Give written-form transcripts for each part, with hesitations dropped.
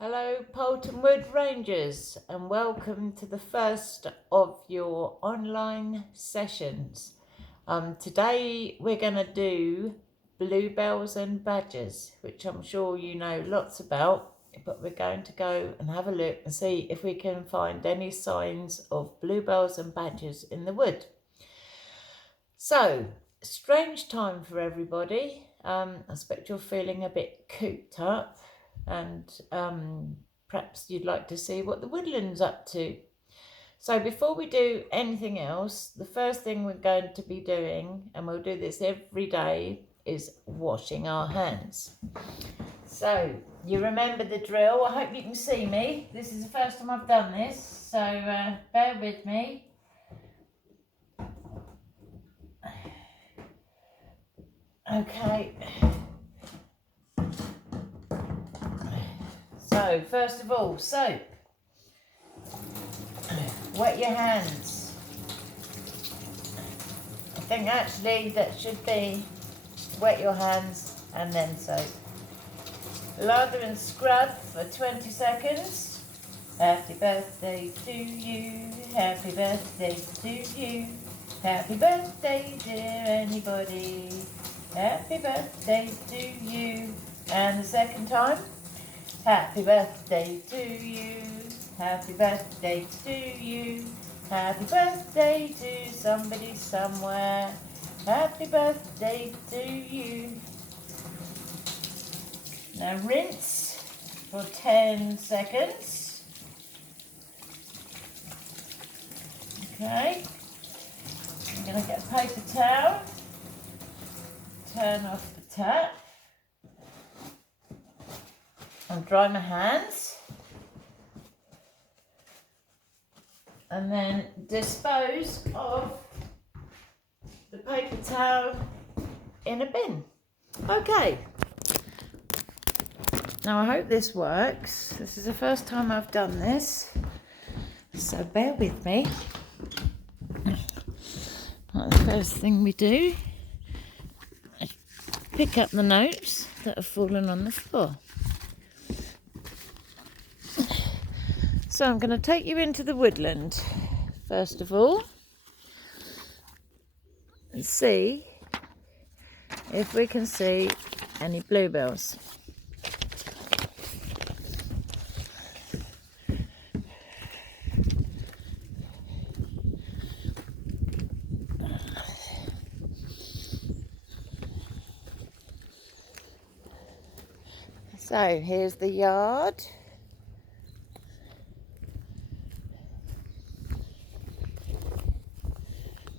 Hello, Poulton Wood Rangers, and welcome to the first of your online sessions. Today we're going to do bluebells and badgers, which I'm sure you know lots about, but we're going to go and have a look and see if we can find any signs of bluebells and badgers in the wood. So, strange time for everybody. I expect you're feeling a bit cooped up, and perhaps you'd like to see what the woodland's up to. So before we do anything else, the first thing we're going to be doing, and we'll do this every day, is washing our hands. So you remember the drill. I hope you can see me. This is the first time I've done this, so bear with me. Okay. So first of all, soap. Wet your hands. I think actually that should be wet your hands and then soap. Lather and scrub for 20 seconds. Happy birthday to you. Happy birthday to you. Happy birthday, dear anybody. Happy birthday to you. And the second time. Happy birthday to you. Happy birthday to you. Happy birthday to somebody somewhere. Happy birthday to you. Now rinse for 10 seconds. Okay. I'm going to get a paper towel. Turn off the tap. And dry my hands. And then dispose of the paper towel in a bin. Okay. Now I hope this works. This is the first time I've done this, so bear with me. Right, the first thing we do is pick up the notes that have fallen on the floor. So I'm going to take you into the woodland, first of all, and see if we can see any bluebells. So here's the yard.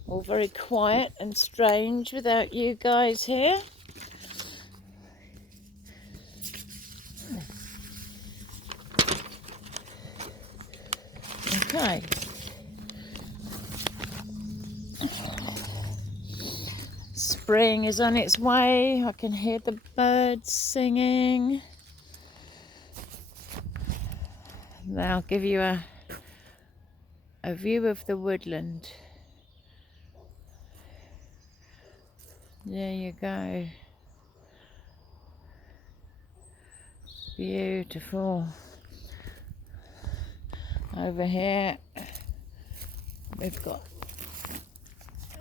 All very quiet and strange without you guys here. Okay. Spring is on its way. I can hear the birds singing. Now I'll give you a view of the woodland. There you go. Beautiful. Over here we've got,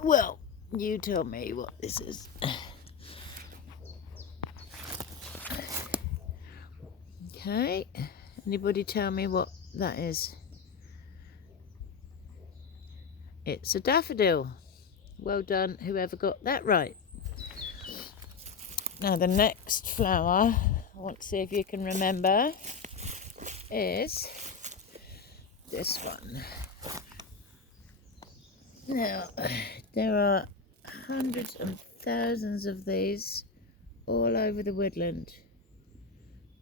well, you tell me what this is. Okay, anybody tell me what that is? It's a daffodil. Well done, whoever got that right. Now the next flower, I want to see if you can remember, is this one. Now, there are hundreds and thousands of these all over the woodland.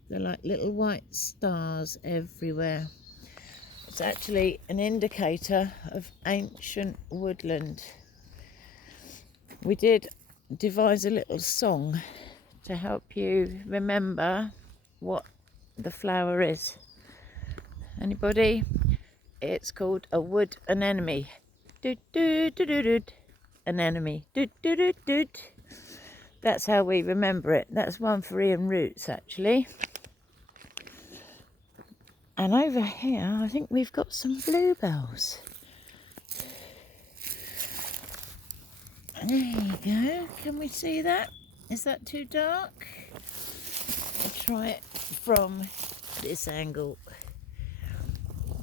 They're like little white stars everywhere. It's actually an indicator of ancient woodland. We did devise a little song to help you remember what the flower is. Anybody? It's called a wood anemone. Doot doot doot doot doot. Anemone. Doot doot doot doot. That's how we remember it. That's one for Ian Roots, actually. And over here, I think we've got some bluebells. There you go. Can we see that? Is that too dark? I'll try it from this angle.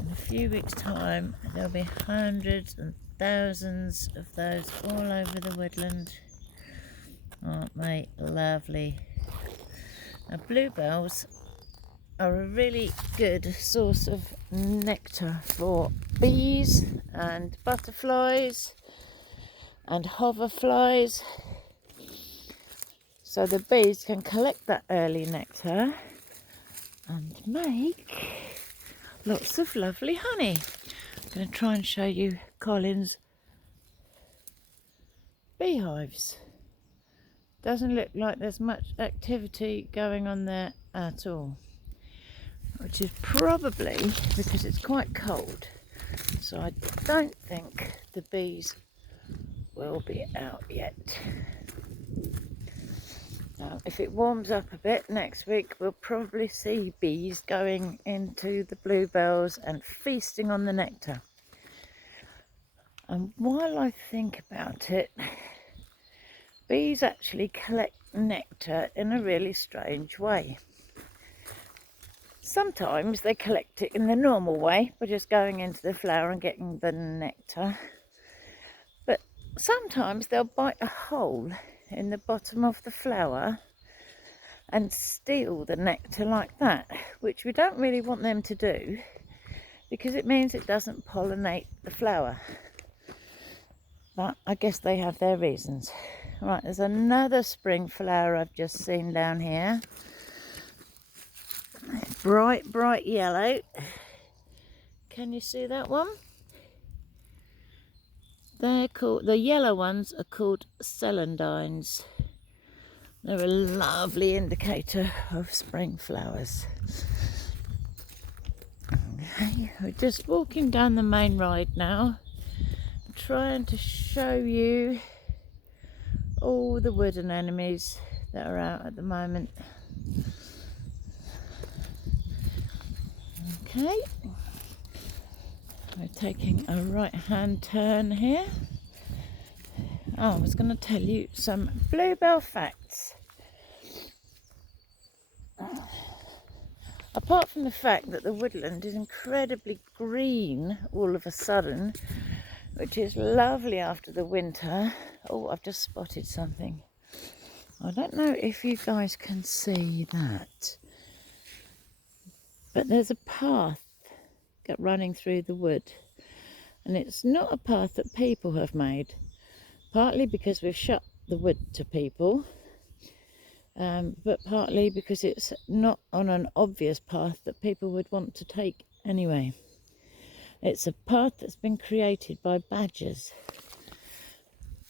In a few weeks' time, there'll be hundreds and thousands of those all over the woodland. Aren't they lovely? Now, bluebells are a really good source of nectar for bees and butterflies and hoverflies. So the bees can collect that early nectar and make lots of lovely honey. I'm going to try and show you Colin's beehives. Doesn't look like there's much activity going on there at all, which is probably because it's quite cold. So I don't think the bees will be out yet. Now, if it warms up a bit next week, we'll probably see bees going into the bluebells and feasting on the nectar. And while I think about it, bees actually collect nectar in a really strange way. Sometimes they collect it in the normal way, by just going into the flower and getting the nectar. But sometimes they'll bite a hole in the bottom of the flower and steal the nectar like that, which we don't really want them to do because it means it doesn't pollinate the flower. But I guess they have their reasons. Right, there's another spring flower I've just seen down here. Bright yellow. Can you see that one? They're called, the yellow ones are called celandines. They're a lovely indicator of spring flowers. Okay, we're just walking down the main road now, trying to show you all the wood anemones that are out at the moment. Okay, we're taking a right hand turn here. Oh, I was going to tell you some bluebell facts. Apart from the fact that the woodland is incredibly green all of a sudden, which is lovely after the winter. Oh, I've just spotted something. I don't know if you guys can see that, but there's a path running through the wood, and it's not a path that people have made, partly because we've shut the wood to people, but partly because it's not on an obvious path that people would want to take anyway. It's a path that's been created by badgers.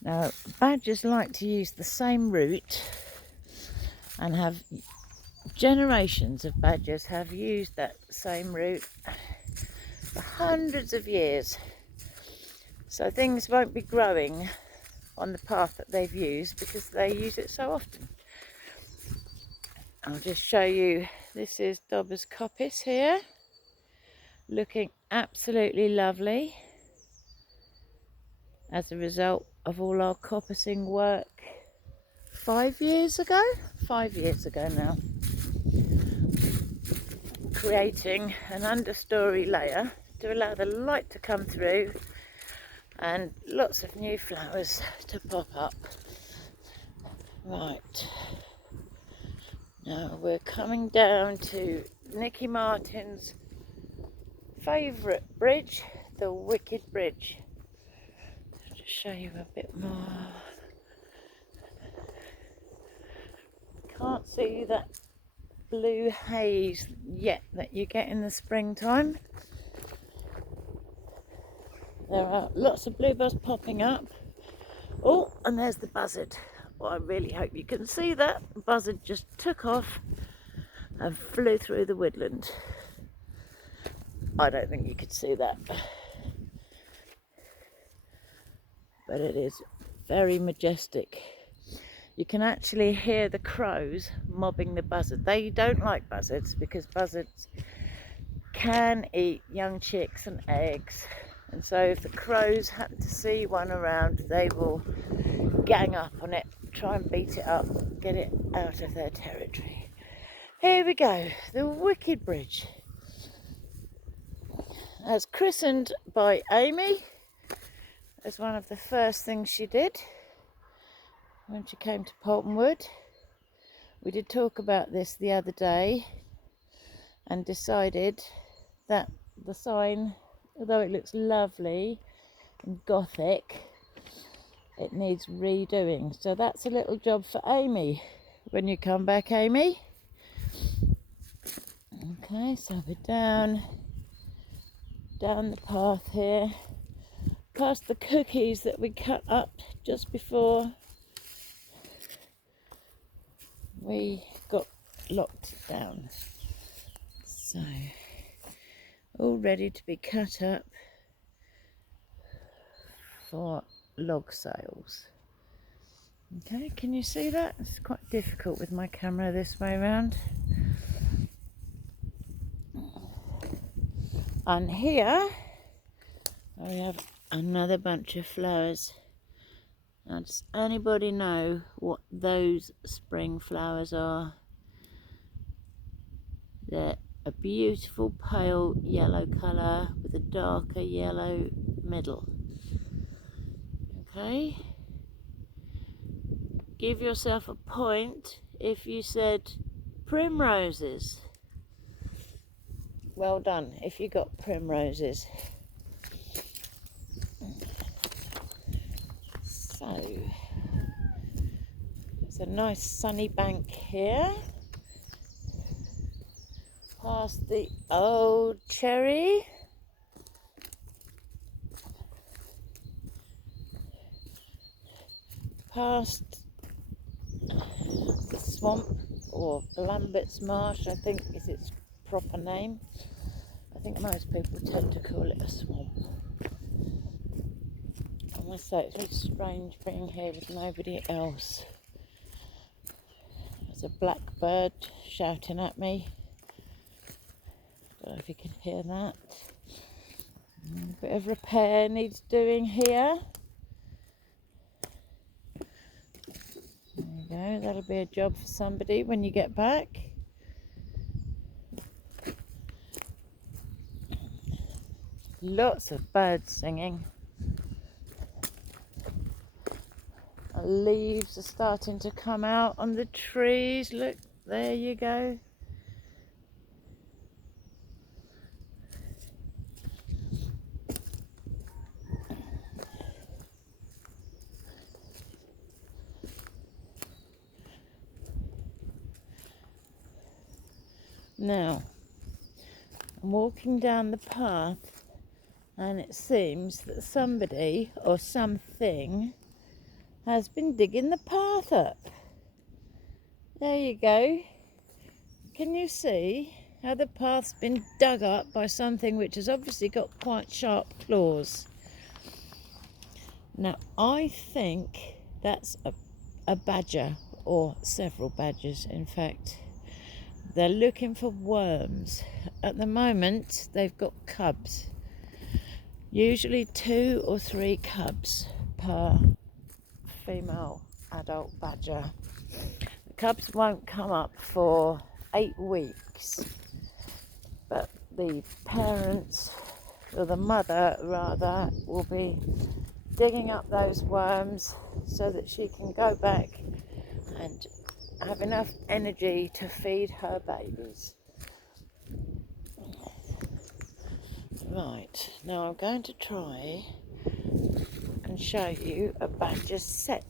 Now, badgers like to use the same route, and have generations of badgers have used that same route for hundreds of years. So things won't be growing on the path that they've used because they use it so often. I'll just show you, this is Dobber's coppice here, looking absolutely lovely as a result of all our coppicing work 5 years ago? 5 years ago now. Creating an understory layer to allow the light to come through and lots of new flowers to pop up. Right, now we're coming down to Nicky Martin's favourite bridge, the Wicked Bridge. I'll just show you a bit more. Can't see that blue haze yet that you get in the springtime. There are lots of bluebells popping up. Oh, and there's the buzzard. Well, I really hope you can see that. The buzzard just took off and flew through the woodland. I don't think you could see that, but it is very majestic. You can actually hear the crows mobbing the buzzard. They don't like buzzards because buzzards can eat young chicks and eggs, and so if the crows happen to see one around, they will gang up on it, try and beat it up, get it out of their territory. Here we go, the Wicked Bridge. As christened by Amy, as one of the first things she did when she came to Poulton Wood. We did talk about this the other day and decided that the sign, although it looks lovely and gothic, it needs redoing. So that's a little job for Amy when you come back, Amy. Okay, so we're down the path here, past the cookies that we cut up just before we got locked down. So all ready to be cut up for log sales. Okay, can you see that? It's quite difficult with my camera this way around. And here we have another bunch of flowers. Now, does anybody know what those spring flowers are? They're a beautiful pale yellow colour with a darker yellow middle. Okay, give yourself a point if you said primroses. Well done if you got primroses. So, it's a nice sunny bank here. Past the old cherry. Past the swamp, or Lambert's Marsh, I think is its proper name. I think most people tend to call it a swamp. I must say it's really strange being here with nobody else. There's a blackbird shouting at me. Don't know if you can hear that. A bit of repair needs doing here. There you go, that'll be a job for somebody when you get back. Lots of birds singing. The leaves are starting to come out on the trees. Look, there you go. Now, I'm walking down the path and it seems that somebody or something has been digging the path up. There you go. Can you see how the path's been dug up by something which has obviously got quite sharp claws? Now, I think that's a badger, or several badgers in fact. They're looking for worms. At the moment, they've got cubs. Usually 2 or 3 cubs per female adult badger. The cubs won't come up for 8 weeks, but the parents, or the mother rather, will be digging up those worms so that she can go back and have enough energy to feed her babies. Right, now I'm going to try and show you a badger set.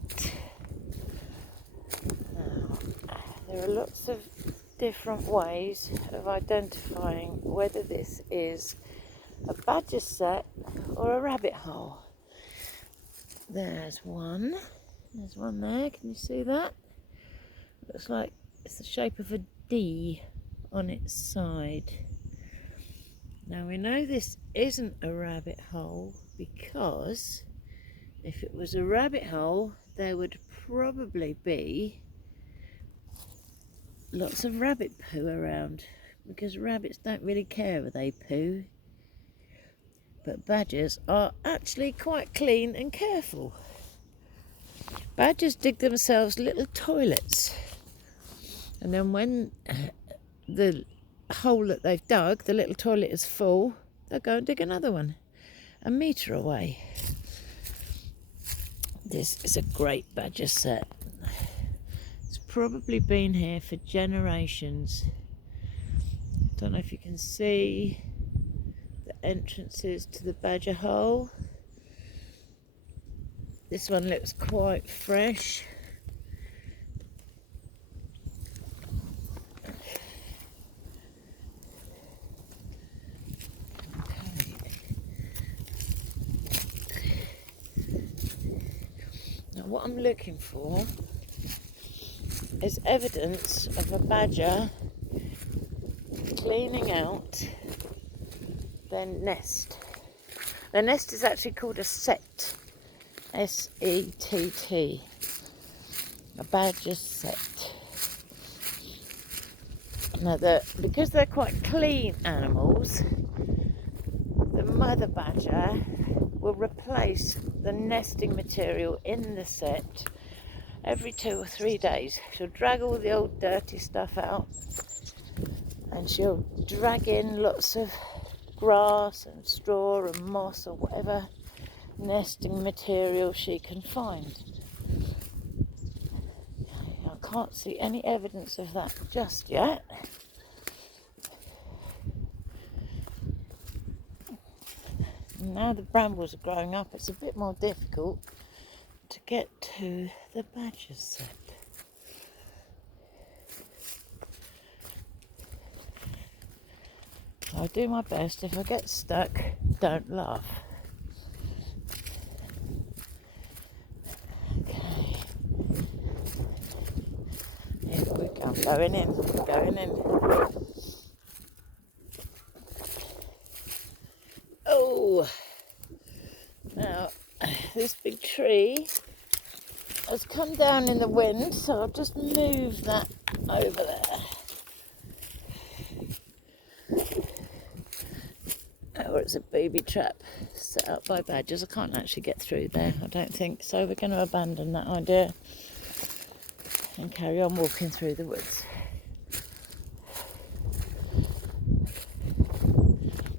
Now, there are lots of different ways of identifying whether this is a badger set or a rabbit hole. There's one there, can you see that? Looks like it's the shape of a D on its side. Now we know this isn't a rabbit hole because if it was a rabbit hole there would probably be lots of rabbit poo around, because rabbits don't really care where they poo. But badgers are actually quite clean and careful. Badgers dig themselves little toilets. And then when the hole that they've dug, the little toilet is full, they'll go and dig another one, a metre away. This is a great badger set. It's probably been here for generations. Don't know if you can see the entrances to the badger hole. This one looks quite fresh. Now what I'm looking for is evidence of a badger cleaning out their nest. Their nest is actually called a sett. S-E-T-T. A badger sett. Now because they're quite clean animals, the mother badger will replace the nesting material in the sett every 2 or 3 days. She'll drag all the old dirty stuff out and she'll drag in lots of grass and straw and moss or whatever nesting material she can find. I can't see any evidence of that just yet. Now the brambles are growing up, it's a bit more difficult to get to the badger sett. I'll do my best. If I get stuck, don't laugh. Okay. Here we go. Going in. Oh! Now, this big tree has come down in the wind, so I'll just move that over there. Or it's a booby trap set up by badgers. I can't actually get through there, I don't think. So we're going to abandon that idea and carry on walking through the woods.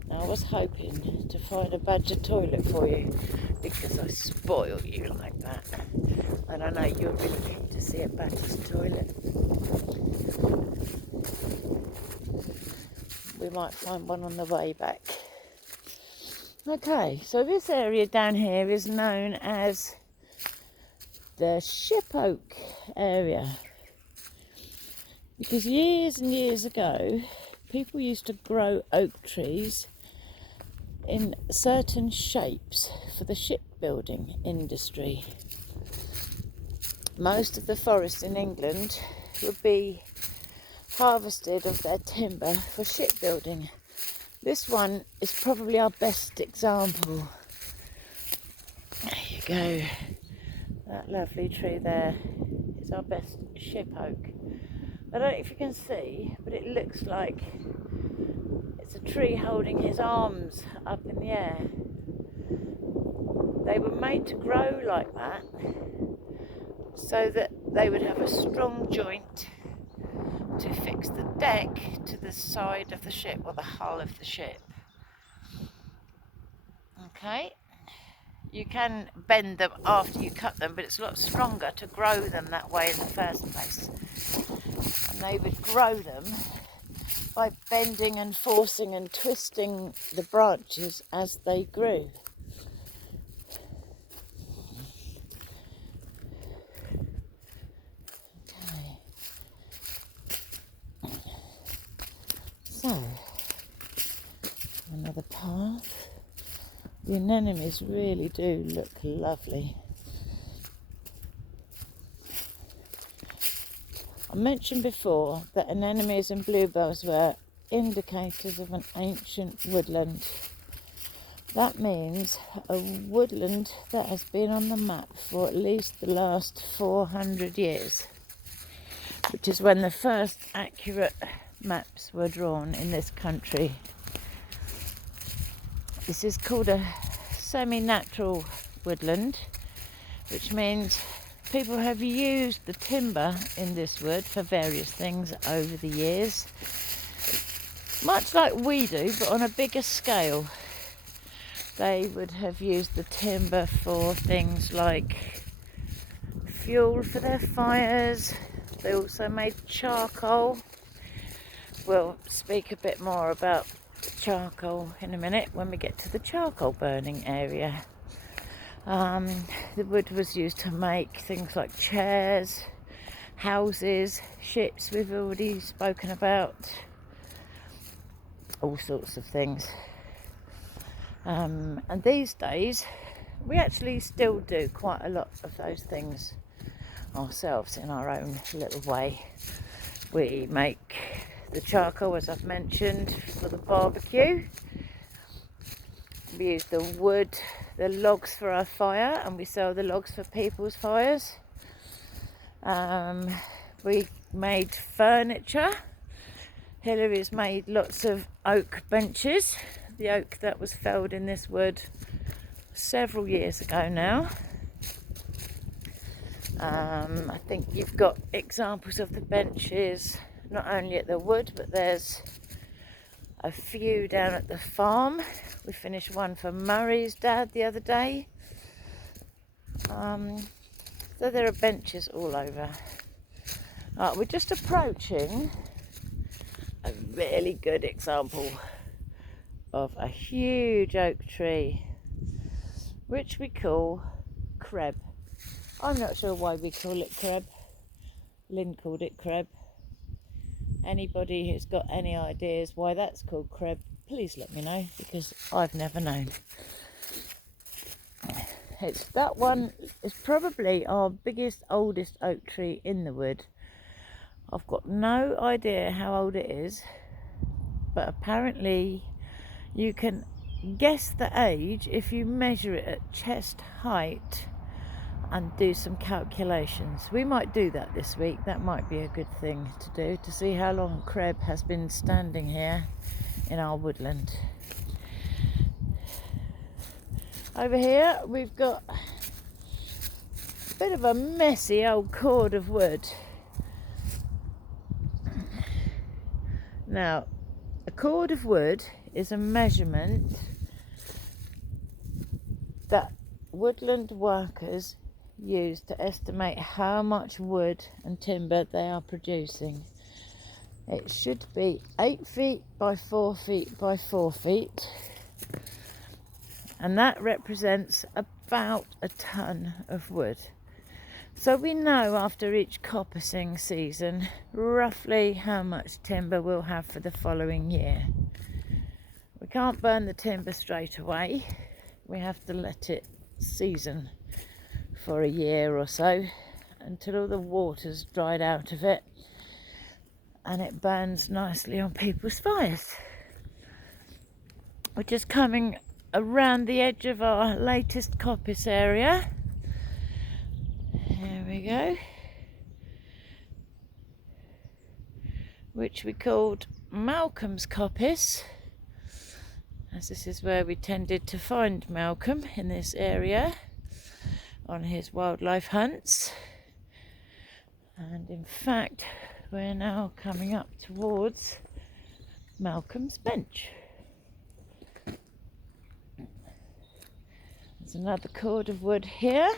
Now I was hoping to find a badger toilet for you because I spoil you like that. And I know you're really looking to see a badger's toilet. We might find one on the way back. Okay, so this area down here is known as the Ship Oak area, because years and years ago people used to grow oak trees in certain shapes for the shipbuilding industry. Most of the forest in England would be harvested of their timber for shipbuilding. This one is probably our best example. There you go. That lovely tree there is our best ship oak. I don't know if you can see, but it looks like it's a tree holding his arms up in the air. They were made to grow like that so that they would have a strong joint to fix the deck to the side of the ship or the hull of the ship. Okay, you can bend them after you cut them, but it's a lot stronger to grow them that way in the first place. And they would grow them by bending and forcing and twisting the branches as they grew. So, another path. The anemones really do look lovely. I mentioned before that anemones and bluebells were indicators of an ancient woodland. That means a woodland that has been on the map for at least the last 400 years, which is when the first accurate maps were drawn in this country. This is called a semi-natural woodland, which means people have used the timber in this wood for various things over the years, much like we do, but on a bigger scale. They would have used the timber for things like fuel for their fires. They also made charcoal. We'll speak a bit more about charcoal in a minute when we get to the charcoal burning area. The wood was used to make things like chairs, houses, ships we've already spoken about, all sorts of things. And these days we actually still do quite a lot of those things ourselves in our own little way. We make the charcoal, as I've mentioned, for the barbecue. We use the wood, the logs for our fire, and we sell the logs for people's fires. We made furniture. Hillary's made lots of oak benches. The oak that was felled in this wood several years ago now. I think you've got examples of the benches not only at the wood, but there's a few down at the farm. We finished one for Murray's dad the other day. So there are benches all over. We're just approaching a really good example of a huge oak tree, which we call creb. I'm not sure why we call it creb. Lynn called it creb. Anybody who's got any ideas why that's called creb, please let me know, because I've never known. That one is probably our biggest, oldest oak tree in the wood. I've got no idea how old it is, but apparently you can guess the age if you measure it at chest height and do some calculations. We might do that this week. That might be a good thing to do, to see how long creb has been standing here in our woodland. Over here we've got a bit of a messy old cord of wood. Now, a cord of wood is a measurement that woodland workers use to estimate how much wood and timber they are producing. It should be 8 feet by 4 feet by 4 feet, and that represents about a ton of wood. So we know after each coppicing season roughly how much timber we'll have for the following year. We can't burn the timber straight away. We have to let it season for a year or so until all the water's dried out of it and it burns nicely on people's fires. We're just coming around the edge of our latest coppice area. Here we go. Which we called Malcolm's coppice, as this is where we tended to find Malcolm, in this area on his wildlife hunts. And in fact we're now coming up towards Malcolm's bench. There's another cord of wood here,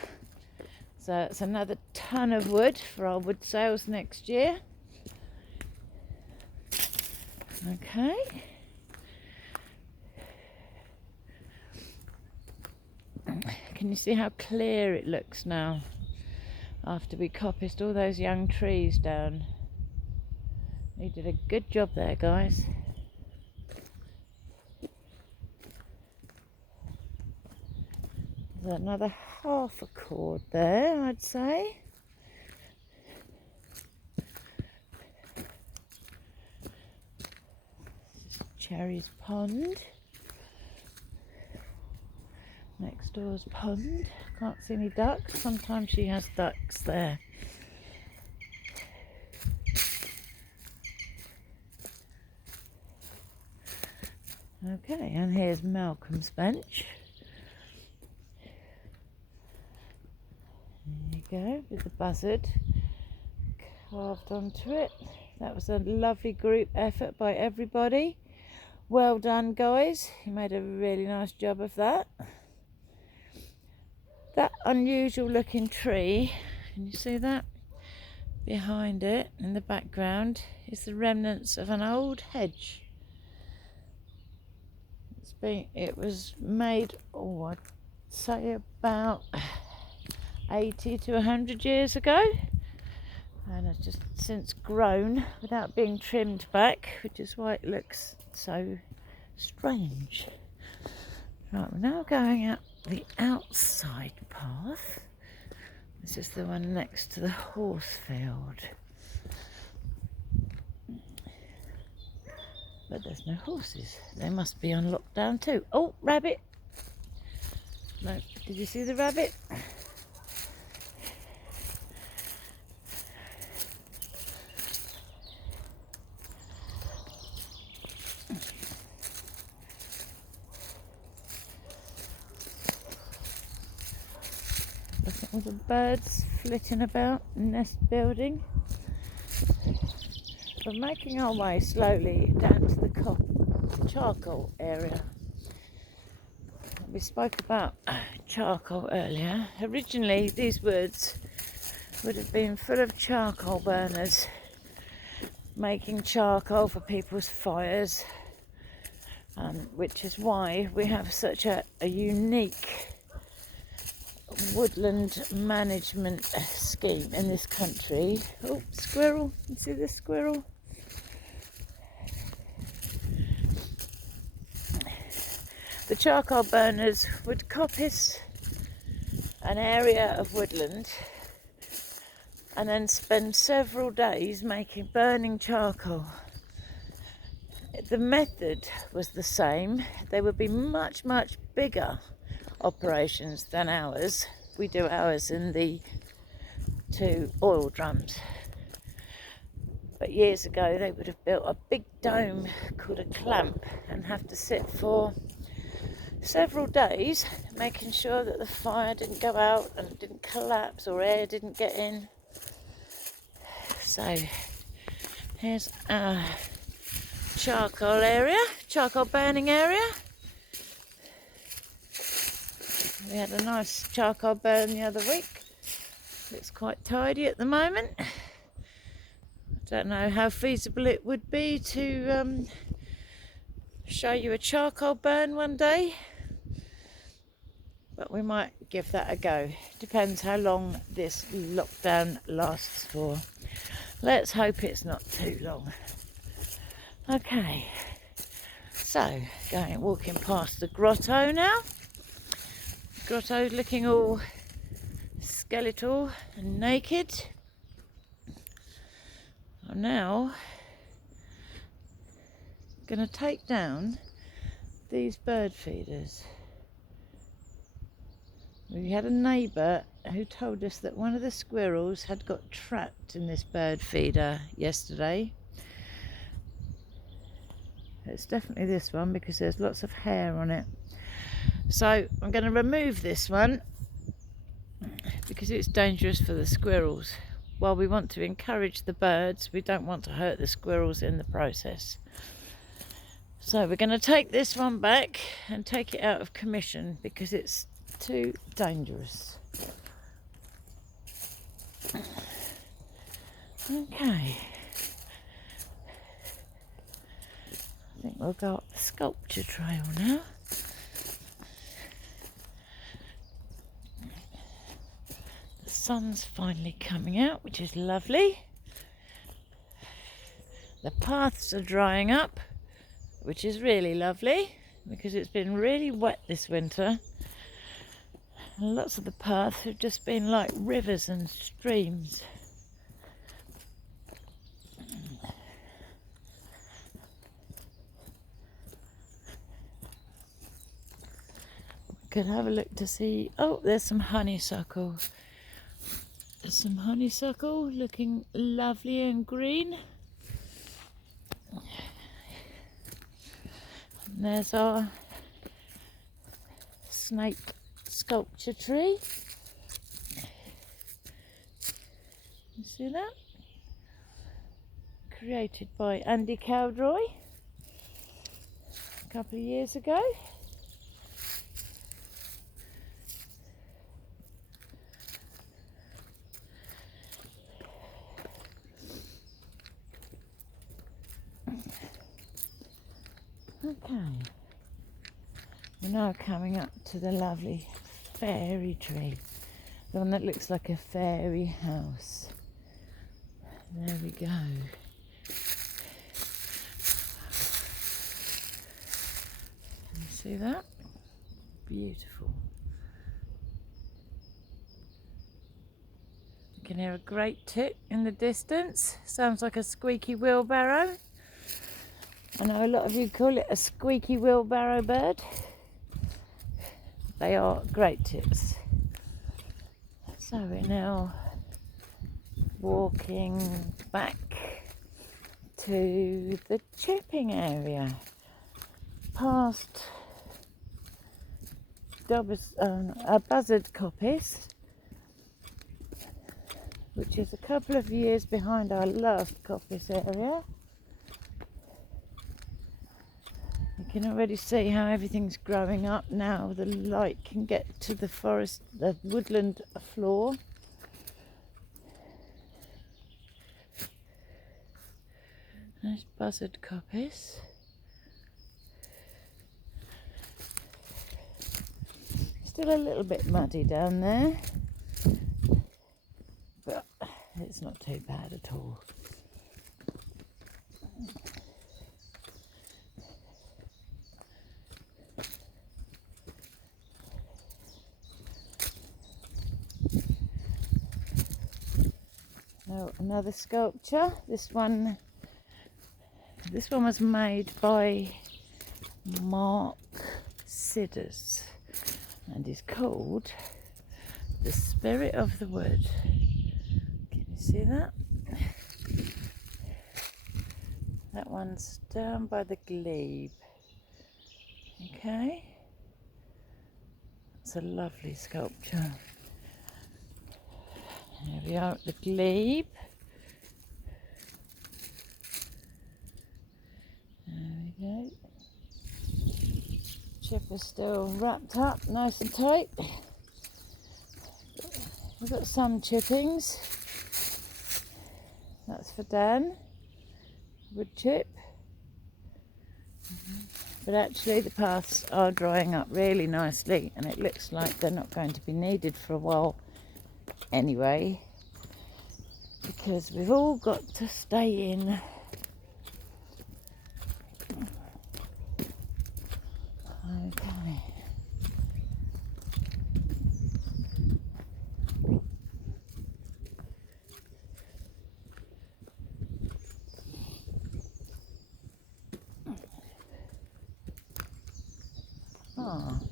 so it's another ton of wood for our wood sales next year. Okay. Can you see how clear it looks now after we coppiced all those young trees down? You did a good job there, guys. There's another half a cord there, I'd say. This is Cherry's pond. Next door's pond. Can't see any ducks. Sometimes she has ducks there. Okay, and here's Malcolm's bench. There you go, with the buzzard carved onto it. That was a lovely group effort by everybody. Well done, guys. You made a really nice job of that. That unusual looking tree, can you see that? Behind it, in the background, is the remnants of an old hedge. It was made, oh, I'd say about 80 to 100 years ago, and it's just since grown without being trimmed back, which is why it looks so strange. Right, we're now going up the outside path. This is the one next to the horse field. But there's no horses. They must be on lockdown too. Oh, rabbit! No, did you see the rabbit? Look at all the birds flitting about, nest building. We're making our way slowly down to the charcoal area. We spoke about charcoal earlier. Originally, these woods would have been full of charcoal burners, making charcoal for people's fires, which is why we have such a unique woodland management scheme in this country. Oh, squirrel! You see this squirrel? The charcoal burners would coppice an area of woodland and then spend several days burning charcoal. The method was the same. They would be much, much bigger operations than ours. We do ours in the 2 oil drums. But years ago they would have built a big dome called a clamp and have to sit for several days making sure that the fire didn't go out and it didn't collapse or air didn't get in. So here's our charcoal burning area. We had a nice charcoal burn the other week. It's quite tidy at the moment. I don't know how feasible it would be to show you a charcoal burn one day, but we might give that a go. Depends how long this lockdown lasts for. Let's hope it's not too long. Okay, so walking past the grotto now. Grotto looking all skeletal and naked. I'm now going to take down these bird feeders. We had a neighbour who told us that one of the squirrels had got trapped in this bird feeder yesterday. It's definitely this one because there's lots of hair on it. So I'm going to remove this one because it's dangerous for the squirrels. While we want to encourage the birds, we don't want to hurt the squirrels in the process. So we're going to take this one back and take it out of commission because it's too dangerous. Okay. I think we'll go up the sculpture trail now. The sun's finally coming out, which is lovely. The paths are drying up, which is really lovely because it's been really wet this winter. And lots of the paths have just been like rivers and streams. Could have a look to see. Oh, there's some honeysuckle. There's some honeysuckle looking lovely and green. There's our snake sculpture tree. You see that? Created by Andy Cowdroy a couple of years ago. Okay, we're now coming up to the lovely fairy tree, the one that looks like a fairy house. There we go. You see that? Beautiful. You can hear a great tit in the distance. Sounds like a squeaky wheelbarrow. I know a lot of you call it a squeaky wheelbarrow bird. They are great tits. So we're now walking back to the chipping area, past a buzzard coppice, which is a couple of years behind our last coppice area. You can already see how everything's growing up now. The light can get to the forest, the woodland floor. There's buzzard coppice. Still a little bit muddy down there, but it's not too bad at all. Now another sculpture. This one was made by Mark Sidders and is called The Spirit of the Wood. Can you see that? That one's down by the glebe. Okay, it's a lovely sculpture. Here we are at the glebe. There we go. Chip is still wrapped up nice and tight. We've got some chippings. That's for Dan, wood chip. But actually the paths are drying up really nicely, and it looks like they're not going to be needed for a while anyway, because we've all got to stay in. Okay.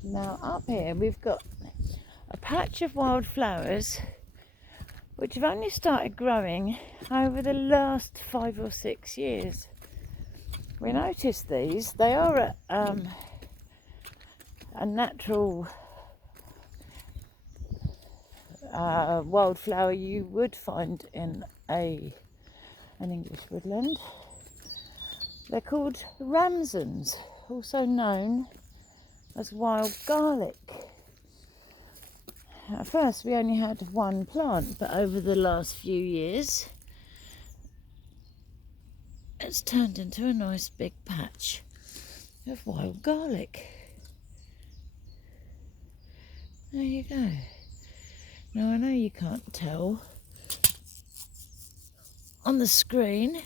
Now up here we've got a patch of wildflowers which have only started growing over the last 5 or 6 years. We noticed these. They are a natural wildflower you would find in an English woodland. They're called ramsons, also known as wild garlic. At first we only had one plant, but over the last few years it's turned into a nice big patch of wild garlic. There you go. Now I know you can't tell on the screen,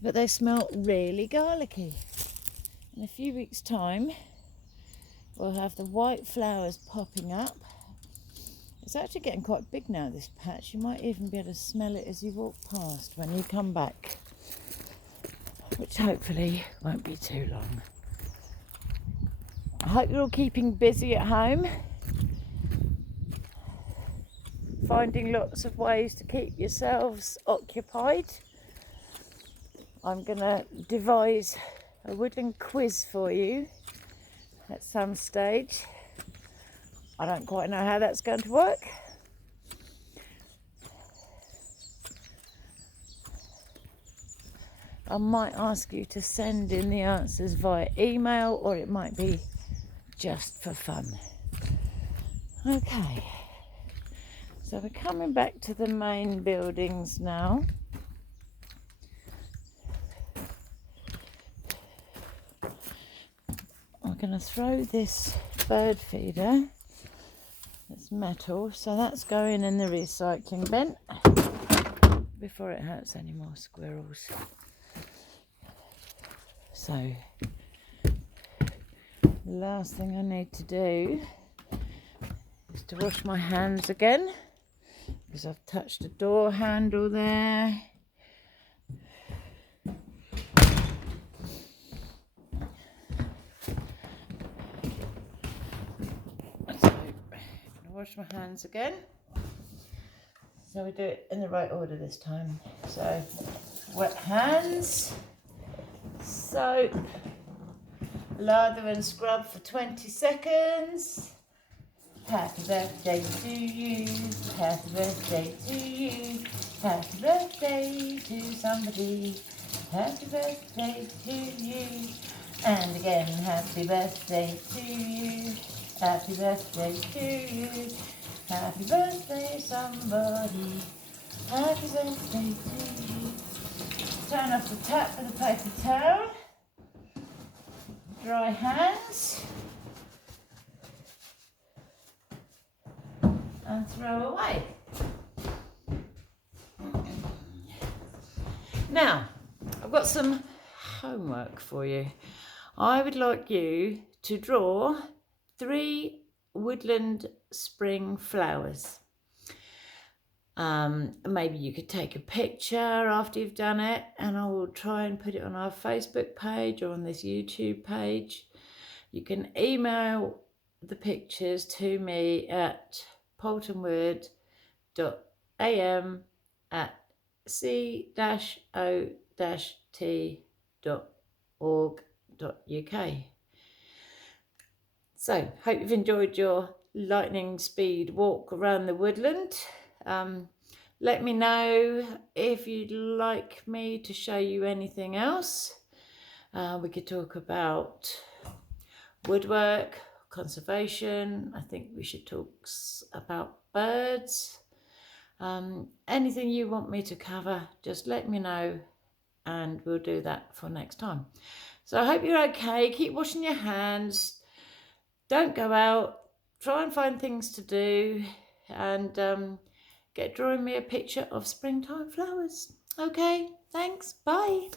but they smell really garlicky. In a few weeks' time we'll have the white flowers popping up. It's actually getting quite big now, this patch. You might even be able to smell it as you walk past when you come back, which hopefully won't be too long. I hope you're all keeping busy at home, finding lots of ways to keep yourselves occupied. I'm going to devise a woodland quiz for you at some stage. I don't quite know how that's going to work. I might ask you to send in the answers via email, or it might be just for fun. Okay, so we're coming back to the main buildings now. I'm going to throw this bird feeder. It's metal, so that's going in the recycling bin before it hurts any more squirrels. So, the last thing I need to do is to wash my hands again, because I've touched a door handle there. So, I'm going to wash my hands again. So we do it in the right order this time. So, wet hands, soap, lather and scrub for 20 seconds. Happy birthday to you, happy birthday to you, happy birthday to somebody, happy birthday to you, and again happy birthday to you, happy birthday to you, happy birthday somebody, happy birthday to you. Turn off the tap with a paper towel, dry hands, and throw away. Now, I've got some homework for you. I would like you to draw 3 woodland spring flowers. Maybe you could take a picture after you've done it, and I will try and put it on our Facebook page or on this YouTube page. You can email the pictures to me at poultonwood.am@c-o-t.org.uk. So, hope you've enjoyed your lightning speed walk around the woodland. Let me know if you'd like me to show you anything else. We could talk about woodwork, conservation. I think we should talk about birds. Anything you want me to cover, just let me know and we'll do that for next time. So I hope you're okay. Keep washing your hands. Don't go out. Try and find things to do, and get drawing me a picture of springtime flowers. Okay, thanks. Bye.